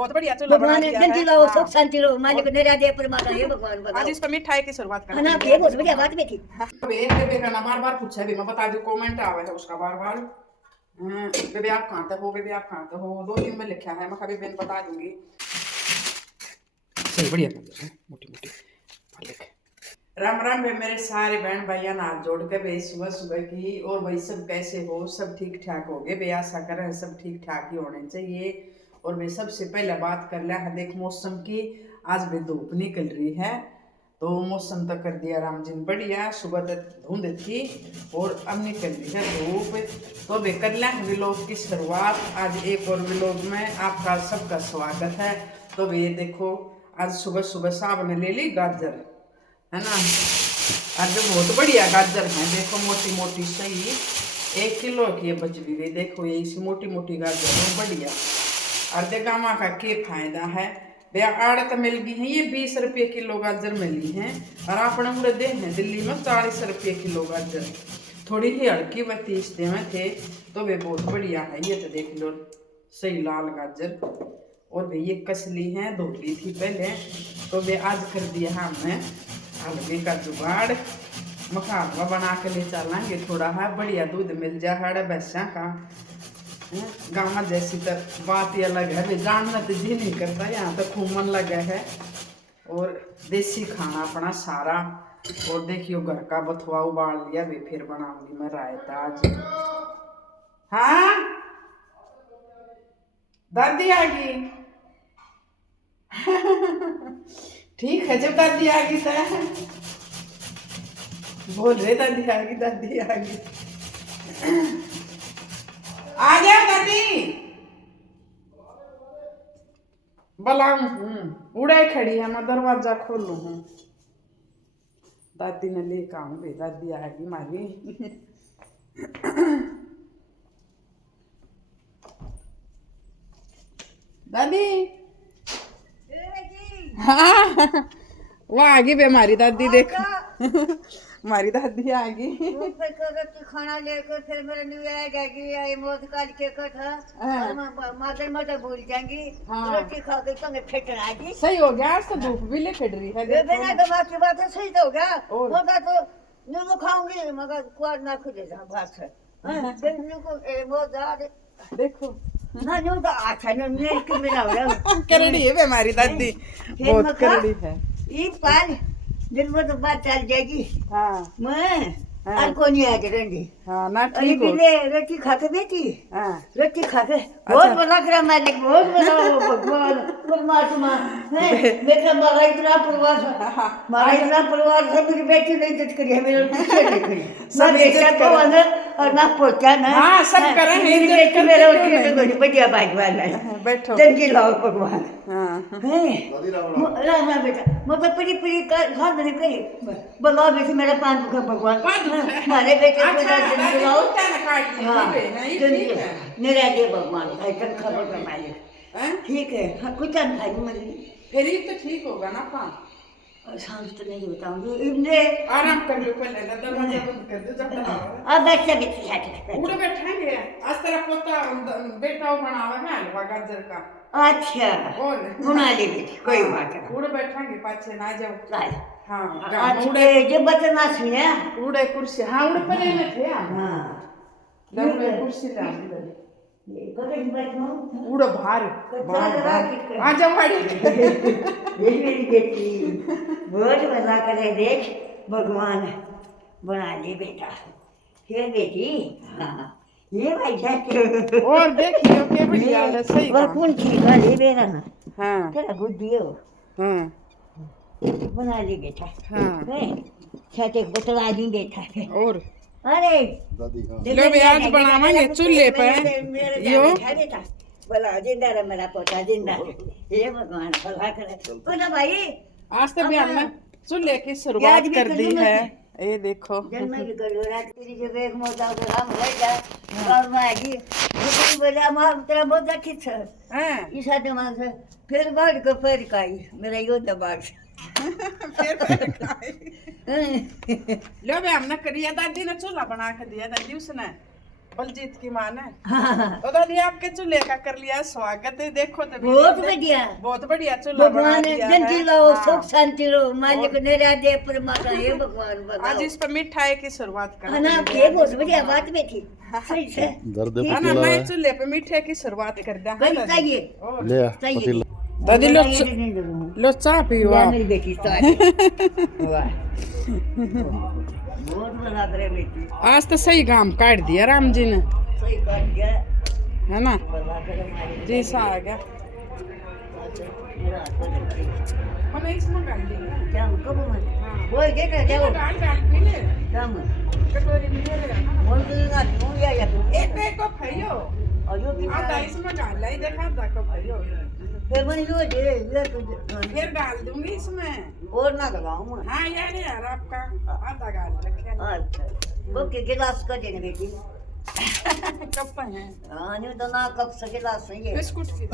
बहुत बढ़िया चूल्हा बना भगवान दिया जल्दी है। लाओ हाँ। सुख शांति रहो मालिक मेरा दे परमात्मा हे भगवान आज बताओ इस पर मिठाई की शुरुआत है ना करते ये बहुत बढ़िया बात भी थी बेबे का ना बार बार पूछा भी मैं बता दूं कमेंट आवे है उसका बार बार बेबे आप कहाँ तक हो, बेबे आप कहाँ तक हो, 2 दिन में लिखा है, मैं कभी बेन बता दूंगी। सही बढ़िया मोटी मोटी लिख। राम राम वे मेरे सारे बहन भाइयों हाथ जोड़ के भाई सुबह सुबह की, और भाई सब कैसे हो, सब ठीक ठाक हो गए भाई, आशा कर रहे हैं सब ठीक ठाक ही होने चाहिए। और भाई सबसे पहले बात कर लिया है देख मौसम की, आज भी धूप निकल रही है तो मौसम तक कर दिया राम जी ने बढ़िया, सुबह तक धुंध थी और अब निकल रही है धूप। तो अभी कर लिया व्लॉग की शुरुआत, आज एक और व्लॉग में आपका सबका स्वागत है। तो भाई देखो आज सुबह सुबह साहब ने ले ली गाजर, है ना, आज बहुत बढ़िया गाजर है, देखो मोटी मोटी सही 1 किलो की बच भी गई, देखो ये इसी मोटी मोटी गाजर है बढ़िया। और देखा माँ का क्या फायदा है भैया, आड़त मिल गई है ये 20 रुपये किलो गाजर मिली है, और आपने पूरे दे हैं दिल्ली में 40 रुपये किलो गाजर, थोड़ी ही हल्की में 30 दे में थे। तो वे बहुत बढ़िया है ये, तो देख लो सही लाल गाजर, और भाई ये कसली है धो ली थी पहले, तो वे आज कर दिया हमने हल्के का जुगाड़, मखानवा बना के ले चलेंगे थोड़ा है, बढ़िया दूध मिल जाए भैंसा का। गाँव में जैसी तो बात ही अलग है, जानना तो जी नहीं करता, यहाँ तो खूब मन लगा है, और देसी खाना अपना सारा। और देखियो घर का बथुआ उबाल लिया भी, फिर बनाऊंगी मैं रायता आज। हाँ दादी आ गई ठीक है जब दादी आ गई तो बोल रहे दादी आ गई, दादी आ गई, आ जाओ दादी, बुलाऊं उड़ाई खड़ी है, मैं दरवाजा खोलू हूँ, दादी ने लेकर आऊं भाई, दादी आ गई मारी दादी हाँ वो आ गई बेमारी दादी, देख हमारी दादी आ गई फिर खाना लेकर फिर मेरे लिए आ जाएगी ये मौत काट के कथा और माता माता भूल जाएंगी, रोटी खा के संगे फेंकना जी। सही हो गया, आज तो धूप भी ले फिर रही है, बिना दिमाग की बात है, सही तो हो गया, होगा तो नींबू खाऊंगी मगर कुआर ना खुलेगा बात है देखो ना यूं तो अच्छा नहीं मेरे के मिला हो रहा करड़ी है हमारी दादी, बहुत करड़ी है ये पाल दिन में तो बात चल जाएगी। हाँ मैं और कौन ही आ जाएंगी। हाँ ना अरे ठीक हो, पहले रोटी खा के बेटी, हाँ रोटी खा के बहुत बड़ा करा मालिक, बहुत बड़ा भगवान परमात्मा है मेरा मगा इतना परिवार मगा इतना परिवार सब मेरी बेटी नहीं इज्जत करी है, मेरे पीछे नहीं करी सब बेटा को अंदर और ना पोता ना, हाँ सब करे हैं मेरी बेटी मेरा उठी तो बड़ी बढ़िया बात वाला है, बैठो दंगी लाओ भगवान हाँ है रामा बेटा मतलब पूरी पूरी खाद नहीं करी बुलाओ बेटी मेरा पान भूखा भगवान हमारे बेटे को दंगी लाओ मेरा दे भगवान भाई तन खबर का मालिक ठीक है हाँ कुछ नहीं खाई मरी फिर ही तो ठीक होगा ना पान, सांस तो नहीं बताऊंगी इन्हें आराम कर लो पहले, दरवाजा बंद कर दो जब तक अब बैठा बेटी साथ उड़े बैठेंगे, आज तेरा पोता बेटा बनावा है हलवा गाजर का, अच्छा और बना ले बेटी कोई बात नहीं उड़े बैठेंगे पाछे ना जाओ, हाँ अच्छा जो बतना सुने उड़े कुर्सी, हाँ उड़े पहले में थे हाँ उड़े कुर्सी ला ये कहीं बैठना उड़े भार आ जाओ भाई ये मेरी बेटी बहुत मजा करे देख भगवान बना ले बेटा फिर बेटी हाँ ये भाई जाके और देखियो के बढ़िया है, सही वो कौन ठीक है ले बेरा ना हाँ तेरा बुद्धि हो हाँ बना ले बेटा हाँ छत एक बतला दी बेटा और अरे लो भी आज बनावांगे चूल्हे पे यो बोला जिंदा रहे मेरा पोता जिंदा ये भगवान भला करे बोला भाई आज तो भी हमने चूल्हे की शुरुआत कर दी है, ये देखो जन्म की करो रात की जो एक मोटा को हम ले जा और मैं आगी तो बोला मां तेरा मोटा किस है इस दिमाग से फिर बाढ़ को फिर काई मेरा यो दबाव लो बे हमने करिया दादी ने चूल्हा बना के दिया दादी उसने बलजीत की माँ ने। तो दादी आपके चूल्हे का कर लिया स्वागत है, देखो तो बहुत बढ़िया, बहुत बढ़िया चूल्हा बना भगवान दिया जल्दी है। लाओ, हाँ। सुख शांति रहो, मालिक मेरा दे परमात्मा, हे भगवान आज बताओ। इस पर मिठाई की शुरुआत है करें। ना, ये बहुत बढ़िया बात में थी, सही से है ना, मैं चूल्हे पे मीठे की शुरुआत कर दिया है भाई, दादी। चाहिए और चाहिए दादी लो ये नहीं दूँ। लो चाय पियो या आप। मेरी बेटी चाय वाह, बहुत बड़ा करे बेटी, आज तो सही काम काट दिया राम जी ने, सही काट गया, है ना बड़ा करे मालिक जी सा आ गया। मेरा हाथ में लग गई। मैंने इसमें डाल दिया। क्या कब मैं वो ये क्या क्या डाल डाल पी ले क्या मैं कटोरी में ले लेना। बोल तो ना तू या तू एक को खाइयो और यो की आधा इसमें डाल लाई, देखा था को खाइयो फिर मैं यो दे ये तो फिर डाल दूंगी इसमें। और ना लगाऊं मैं। हाँ यार यार आपका आधा गाल रखे अच्छा वो के गिलास का देने बेटी कप है। हाँ नहीं तो ना कप से गिलास नहीं है बिस्कुट की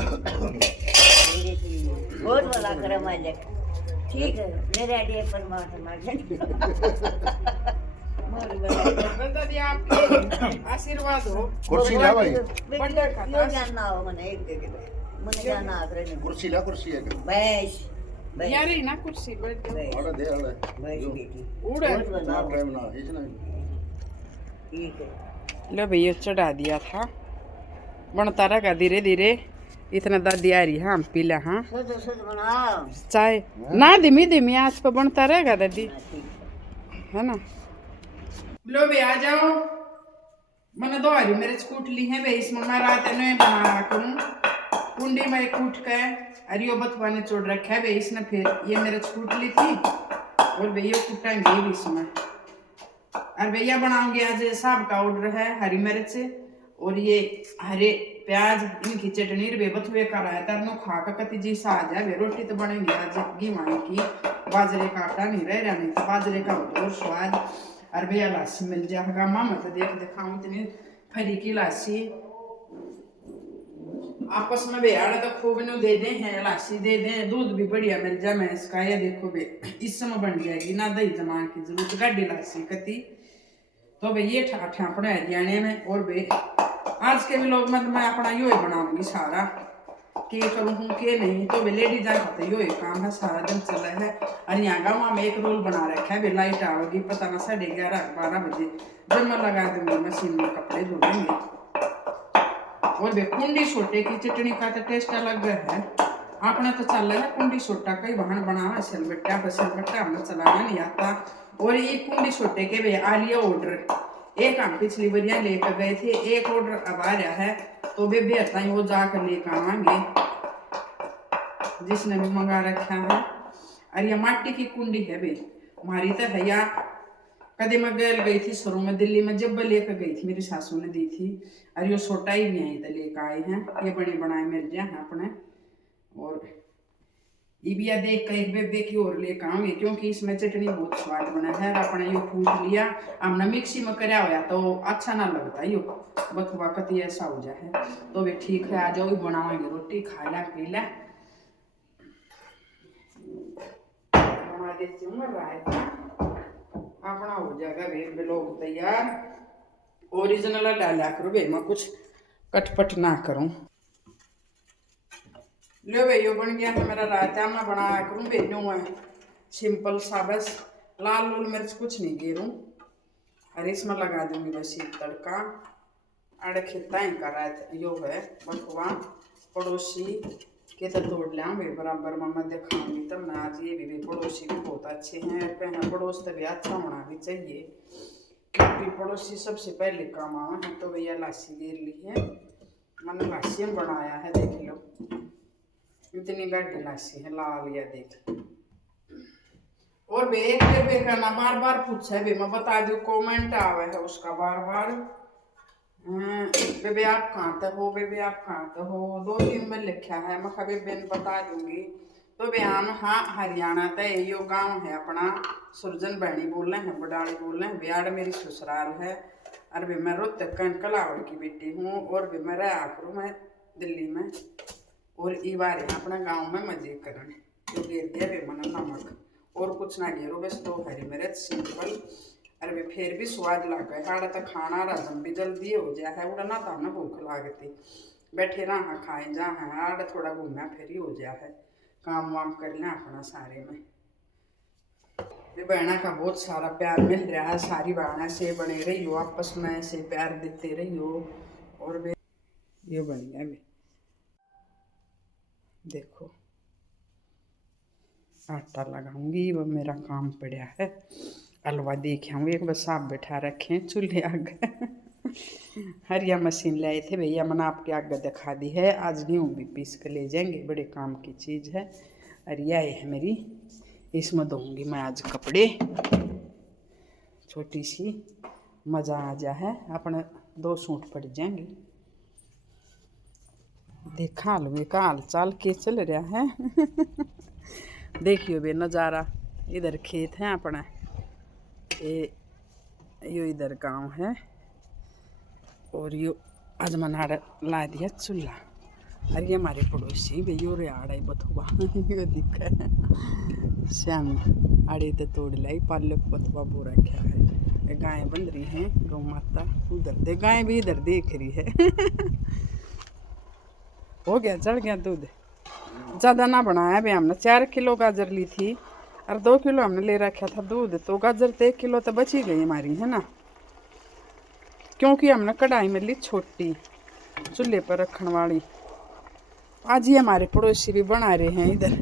बहुत बड़ा करे मालिक, ठीक है मेरे लिए परमात्मा दादी आपके आशीर्वाद हो। कुर्सी ला भाई, बंदर का यो जानना हो मने एक दे दे मने जानना आग्रह नहीं कुर्सी ला, कुर्सी है क्या? बैठ बैठ यार ही ना कुर्सी बैठ बैठ अरे दे अरे बैठ बेटी उड़े बहुत ना बनाओ टाइम ना इस ना ठीक है लो भैया चढ़ा दिया था, बनता रहेगा धीरे धीरे। इतना दादी आ रही है हम पी ला। हाँ सद बनाओ चाय ना धीमी धीमी आंच पे बनता रहेगा दादी, है ना। लो भे आ जाओ, मैंने दो हरी मिर्च कूट ली है, इसमें मैं रात में बना करूँ। कुंडी में कूट के अरियो बथुआ ने चोड़ रखा है, इसने फिर ये मिर्च कूट ली थी और भैया कूटेंगे भी इसमें। और भैया बनाऊंगे आज साहब का ऑर्डर है, हरी मिर्च और ये हरे प्याज इनकी चटनी रे बथुए का रायता नो खा का कति जी सा आ जाए। रोटी तो बनेंगी आज गेहूं की, बाजरे का आटा नहीं रह रहा, नहीं तो बाजरे का और स्वाद। और भैया लासी मिल जाएगा मामा तो देख दिखाऊं इतनी फरी की लासी आपस में भैया तो खूब नु दे दें हैं, लासी दे दें, दूध भी बढ़िया मिल जाए मैं इसका। ये देखो बे इस समय बन जाएगी ना, दही जमा की जरूरत, गाड़ी लासी कति तो भाई ये ठाठा अपने हरियाणा में। और बे आज के भी लोग मैं अपना यो ही बनाऊंगी सारा, के करूँ के नहीं तो वे लेडीज का यो ही काम है, सारा दिन चला है। और यहाँ गाँव में एक रोल बना रखा है, लाइट आओगी पता ना 11:30-12 बजे जब मैं लगा दूंगी मशीन में कपड़े धो देंगे। और वे कुंडी सोटे की चटनी का तो टेस्ट अलग है, अपना तो चल रहा है कुंडी सोटा कई वाहन बनावा सिलबट्टा पर सिलबट्टा हमें चलाना नहीं आता। और ये कुंडी सोटे के वे आ लिया ऑर्डर, एक हम पिछली बरिया लेकर गए थे, एक ऑर्डर अब आ रहा है तो वे बेहता ही वो जाकर लेकर आवांगे जिसने भी मंगा रखा है। और ये माटी की कुंडी है बे हमारी तो है या कदे मैं गई थी शुरू में दिल्ली में, जब लेकर गई थी मेरी सासू ने दी थी। और ये छोटा ही भी आई तो लेकर आए हैं, ये बने बनाए मिल जाए हैं अपने। और ये भी देख कर एक बेबे की और लेकर आऊंगी क्योंकि इसमें चटनी बहुत स्वाद बना है। अपने यो फूट लिया हमने मिक्सी में कराया होया तो अच्छा ना लगता, यो बथुआ कति ऐसा हो जाए तो भी ठीक है। आ जाओ बनाओगे रोटी खा ला पी ला, बना देती हूँ मैं रायता अपना हो जाएगा वे लोग तैयार। ओरिजिनल डाला करो बे, मैं कुछ कटपट ना करूं। लो भाई यो बन गया है मेरा रायता, मैं बनाया करूं बेनू है सिंपल सा, बस लाल लाल मिर्च कुछ नहीं गेरूं और इसमें लगा दूंगी बस ये तड़का। अड़े खिता ही कर रायता यो है बथुआ पड़ोसी के तो तोड़ लिया वे बराबर मैं दिखाऊंगी तब मैं। आज ये भी पड़ोसी भी बहुत अच्छे हैं, पहले पड़ोस तभी अच्छा होना भी चाहिए क्योंकि पड़ोसी सबसे पहले काम आवा है। तो भैया लासी गिर ली है, मैंने लासी में बनाया है, देख लो इतनी गाढ़ी लासी है लाल या देख। और वे एक बेबे का ना बार बार पूछा है, मैं बता दूं कमेंट आवे है उसका बार बार, बेबे आप कहाँ तक हो, बेबे आप कहाँ तक हो, 2-3 में लिखा है, मैं बेबे ने बता दूंगी। तो बयान हाँ हरियाणा तय यो गांव है अपना, सुरजन बहनी बोल रहे हैं, बडाली बोल रहे हैं, बिहार मेरी ससुराल है। और भी मैं रोहतक कलावड़ की बेटी हूँ और भी मैं रहा करूँ मैं दिल्ली में। और ई बार है अपना गाँव में मजे करने जो घेर दिया बे मन नमक और कुछ ना घेरो, बस 2 हरी मिर्च सिंपल अरे वे फिर भी स्वाद लग गए हाड़ा तो खाना हजम भी जल्दी हो जाए है उड़ना तो ना भूख लागती बैठे रहा खाए जा है आड़ थोड़ा घूमना फिर ही हो जाए है काम वाम कर लें अपना सारे में वे बहना का बहुत सारा प्यार मिल रहा है सारी बहना से बने रही हो आपस में ऐसे प्यार देते रही हो और वे ये बन गया वे देखो आटा लगाऊंगी वो मेरा काम पड़ा है हलवा देखे हूँ एक बस आप बैठा रखे चूल्हे आगे हरिया मशीन लाए थे भैया मैंने आपके आगे दिखा दी है आज गेहूँ भी पीस कर ले जाएंगे बड़े काम की चीज़ है हरिया है मेरी इसमें दूंगी मैं आज कपड़े छोटी सी मज़ा आ जा है अपने 2 सूट पड़ जाएंगे देखा लो का हाल चाल के चल रहा है देखियो बे नज़ारा इधर खेत है अपना यो इधर गांव है और यो आज मना ला दिया चूल्हा और ये हमारे पड़ोसी भैया यो रे आड़ा बथुआ यो दिखा है श्याम आड़े तो तोड़ लाई पालक बथुआ बो रखा है गाय बन रही हैं गौ माता उधर दे गाय भी इधर देख रही है हो गया चढ़ गया दूध ज़्यादा ना बनाया भी हमने 4 किलो गाजर ली थी और 2 किलो हमने ले रखा था दूध तो गाजर तो 1 किलो तो बची गई हमारी है ना क्योंकि हमने कढ़ाई में ली छोटी चूल्हे पर रखने वाली आज ही हमारे पड़ोसी भी बना रहे हैं इधर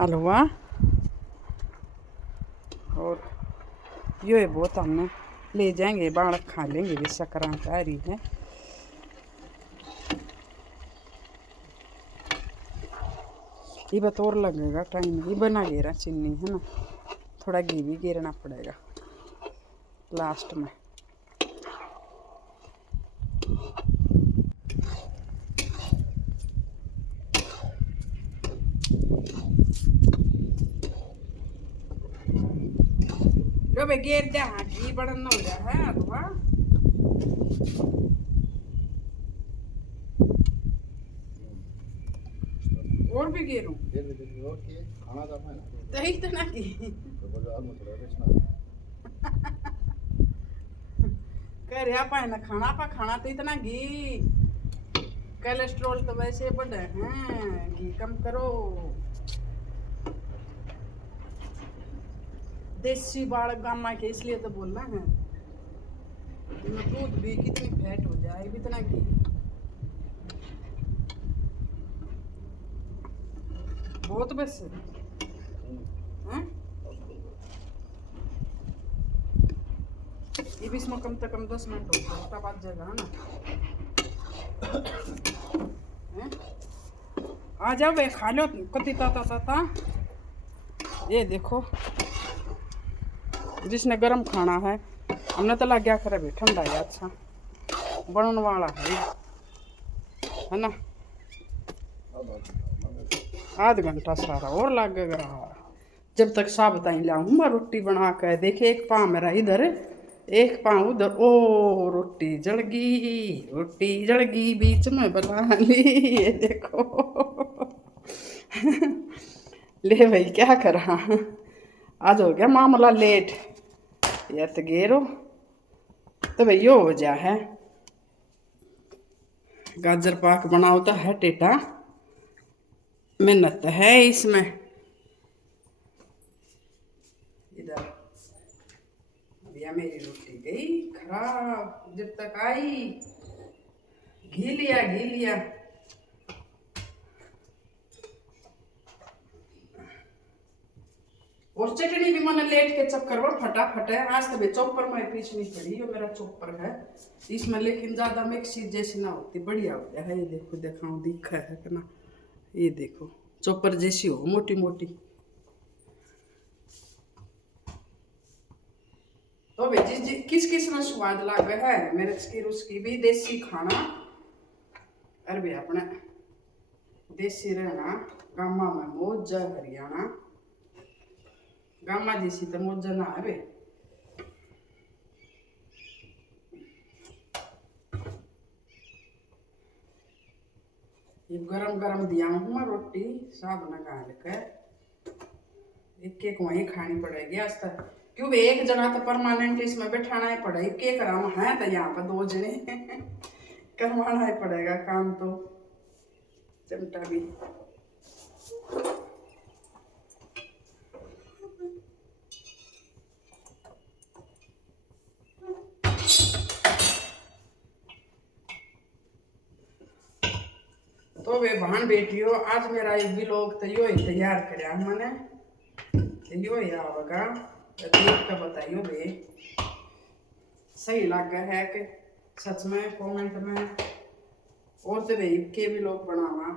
हलवा और यो है बहुत हमने ले जाएंगे बाढ़ खा लेंगे भी संक्रांत आ रही है ये बतौर लगेगा टाइम ही बना गेरा चीनी है ना थोड़ा घी भी गिरना पड़ेगा लास्ट में लो बे गेर दे हाँ घी बड़न हो रहा है हलवा और भी गेरू खाना तो दही तो ना की कर या पाए ना खाना तो इतना घी कोलेस्ट्रॉल तो वैसे बढ़े हैं घी कम करो देसी बाल गामा के इसलिए तो बोलना है दूध भी कितनी फैट हो जाए इतना घी बहुत बस हैं ये भी इसमें कम से कम 10 मिनट हो उसका बाद जाएगा है ना हैं? आ जाओ भाई खा लो कति ता ये देखो जिसने गरम खाना है हमने तो लग गया करे ठंडा है अच्छा बनने वाला है ना आध घंटा सारा और लगेगा जब तक साबुत ही लाऊं मैं रोटी बना कर देखे एक पाँव मेरा इधर एक पाँव उधर ओ रोटी जल गई बीच में बना ली ये देखो ले भाई क्या करा आज हो गया मामला लेट या तो गेरो तो भाई यो हो जा है गाजर पाक बनाओ तो है टेटा मेहनत है इसमें इधर भैया मेरी रोटी गई खराब जब तक आई घी लिया और चटनी भी मैंने लेट के चक्कर में फटाफट है आज तो चॉपर में पीछनी पड़ी ये मेरा चॉपर है इसमें लेकिन ज़्यादा मिक्सी जैसी ना होती बढ़िया होता है ये देखो दिखाऊँ दिखा है कि ना ये देखो चॉपर जैसी हो मोटी मोटी तो भाई किस में स्वाद लागे है मेरे की उसकी भी देसी खाना अरे भाई अपने देसी रहना गामा में मौज हरियाणा गामा जैसी तो मौज ना है भाई ये गरम दिया हूँ मैं रोटी साब ना डाल कर एक वहीं खानी पड़ेगी आज तक क्यों भी एक जगह तो परमानेंट इसमें बैठाना ही पड़ेगा, क्या कराऊँ है तो यहाँ पर 2 जने करवाना ही पड़ेगा काम तो। चिमटा भी तो वे बहन बेटियों, आज मेरा एक व्लॉग तो यो ही तैयार कराया मैंने, यो ही आवेगा तो देख कर बताइयो वे सही लगा है कि सच में कमेंट में। और तो भाई के व्लॉग बनावा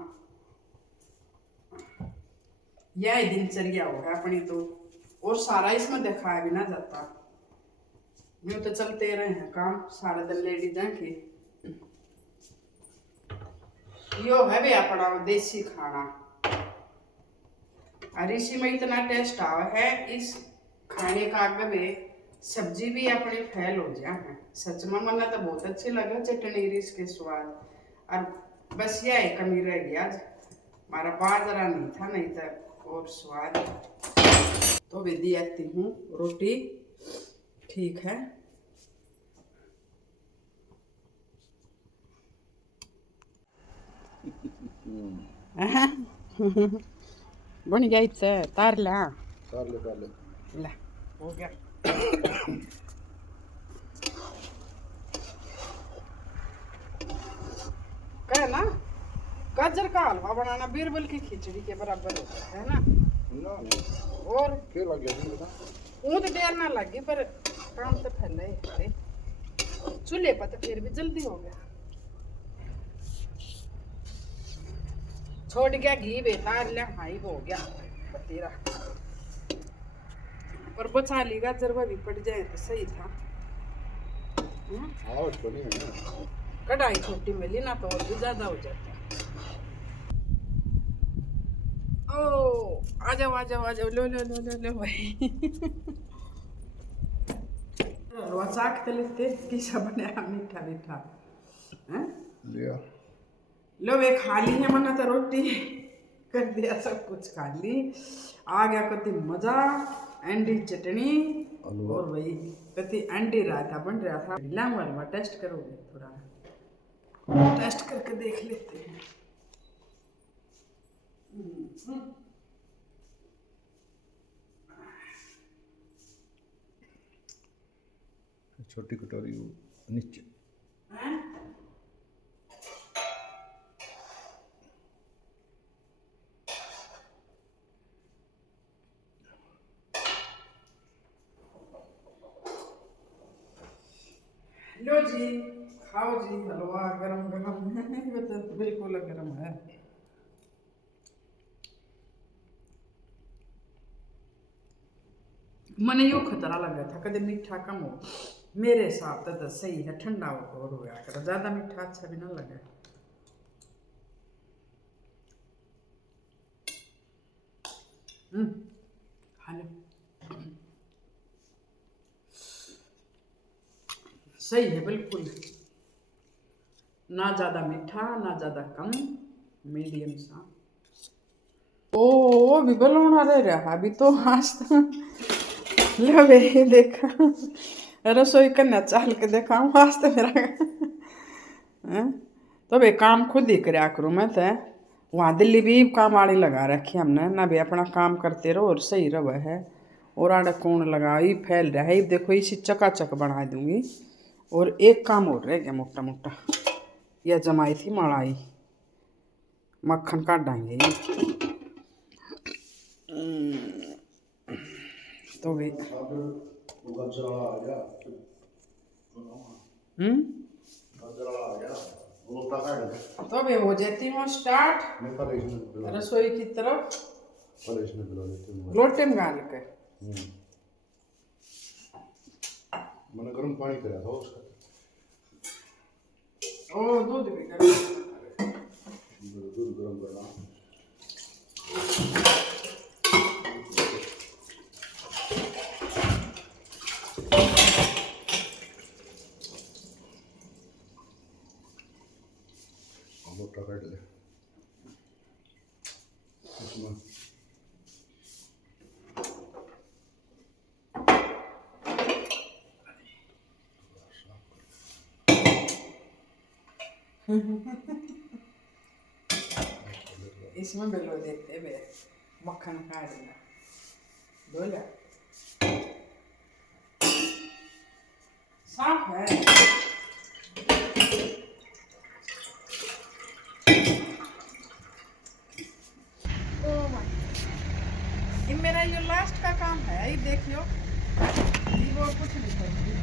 यह दिनचर्या होगा अपनी तो, और सारा इसमें दिखाया भी ना जाता, यूं तो चलते रहे हैं काम सारा दिन लेडीज के। यो है भी अपना देसी खाना, और इसी में इतना टेस्ट आवा है इस खाने का, आगे में सब्जी भी अपनी फैल हो जाए है सच में। मना तो बहुत अच्छी लगे चटनी इसके स्वाद, और बस यह एक कमी रह गया आज हमारा बाजरा नहीं था, नहीं तो और स्वाद। तो भी दियाती हूँ रोटी, ठीक है। बन गया इतने तार ला, कर ले ला हो गया। कह ना गाजर का हलवा बनाना बीरबल की खिचड़ी के बराबर होता है ना। ना और क्या लग गया तुम बता। ऊँ तो देर ना लगी पर काम तो फैला ही हमारे चूल्हे पर, तो फिर भी जल्दी हो गया। छोड़ गया घी बेतार लिया, हाई हो गया बतेरा, और बचा ली गाजर भी पड़ जाए तो सही था। आवाज तो नहीं है, कढ़ाई छोटी मिली ना तो और भी ज्यादा हो जाता। ओ आ जाओ आ जाओ आ जाओ, लो लो लो लो लो भाई। हलवा चाक तो लेते किसा बनाया मीठा मीठा हैं। लिया लो वे खा ली है, मना तो रोटी कर दिया, सब कुछ खा ली। आ गया कति मजा, अंडी चटनी और वही कति अंडी रायता बन रहा था। लाऊंगा हलवा, टेस्ट करोगे थोड़ा, टेस्ट करके देख लेते हैं। छोटी कटोरी नीचे। लो जी खाओ जी हलवा, गरम गरम ये तो बिल्कुल गरम है। मने यो खतरा लग रहा था कदे मीठा कम हो, मेरे हिसाब से तो सही है, ठंडा हो और गया कर, ज्यादा मीठा अच्छा भी ना लगे। हेलो सही है बिल्कुल, ना ज्यादा मीठा ना ज्यादा कम, मीडियम सा। ओ भी बलौना रह रहा अभी तो, आज तो लो वे देखा रसोई करना चाल के देखा आज तो मेरा हैं? तो भाई काम खुद ही करया करूँ मैं तो, वहाँ दिल्ली भी काम वाली लगा रखी हमने ना, भी अपना काम करते रहो और सही रहो है। और आड़े कौन लगा ये फैल रहा है, देखो इसी चकाचक बना दूंगी। और एक काम और रह गया मोटा मोटा, यह जमाई थी मलाई, मक्खन काट डाएंगे ये। तो भाई तो भाई हो जाती हूँ स्टार्ट रसोई की तरफ, लोटे में डाल के। मैंने गर्म पानी कराया था उसका, ओ दूध भी गर्म, दूध गर्म करना। मोटा काट ले इसमें। इसमें बेलो देते बे मक्खन काट देना दो ले साफ है। ये मेरा ये लास्ट का काम है, ये देखियो ये वो कुछ नहीं करूँगी।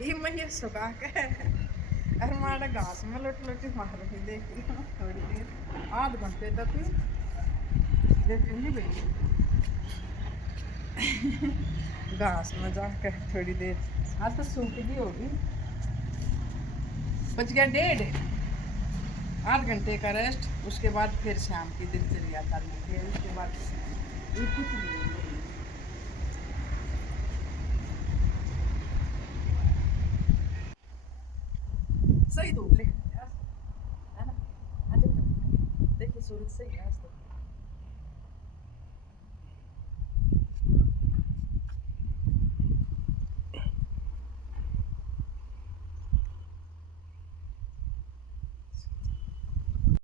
ये मैं ये सुखा के अरे मारा घास में लोट लोटी मार रही देखी थोड़ी देर आध घंटे तक देखूंगी भाई घास में जाकर थोड़ी देर। हाँ तो सूख भी होगी। बच गया 1.5 आध घंटे का रेस्ट, उसके बाद फिर शाम की दिनचर्या करनी है। उसके बाद ये कुछ नहीं सही धूप ले है ना। देखिए सूरज सही है आज तो।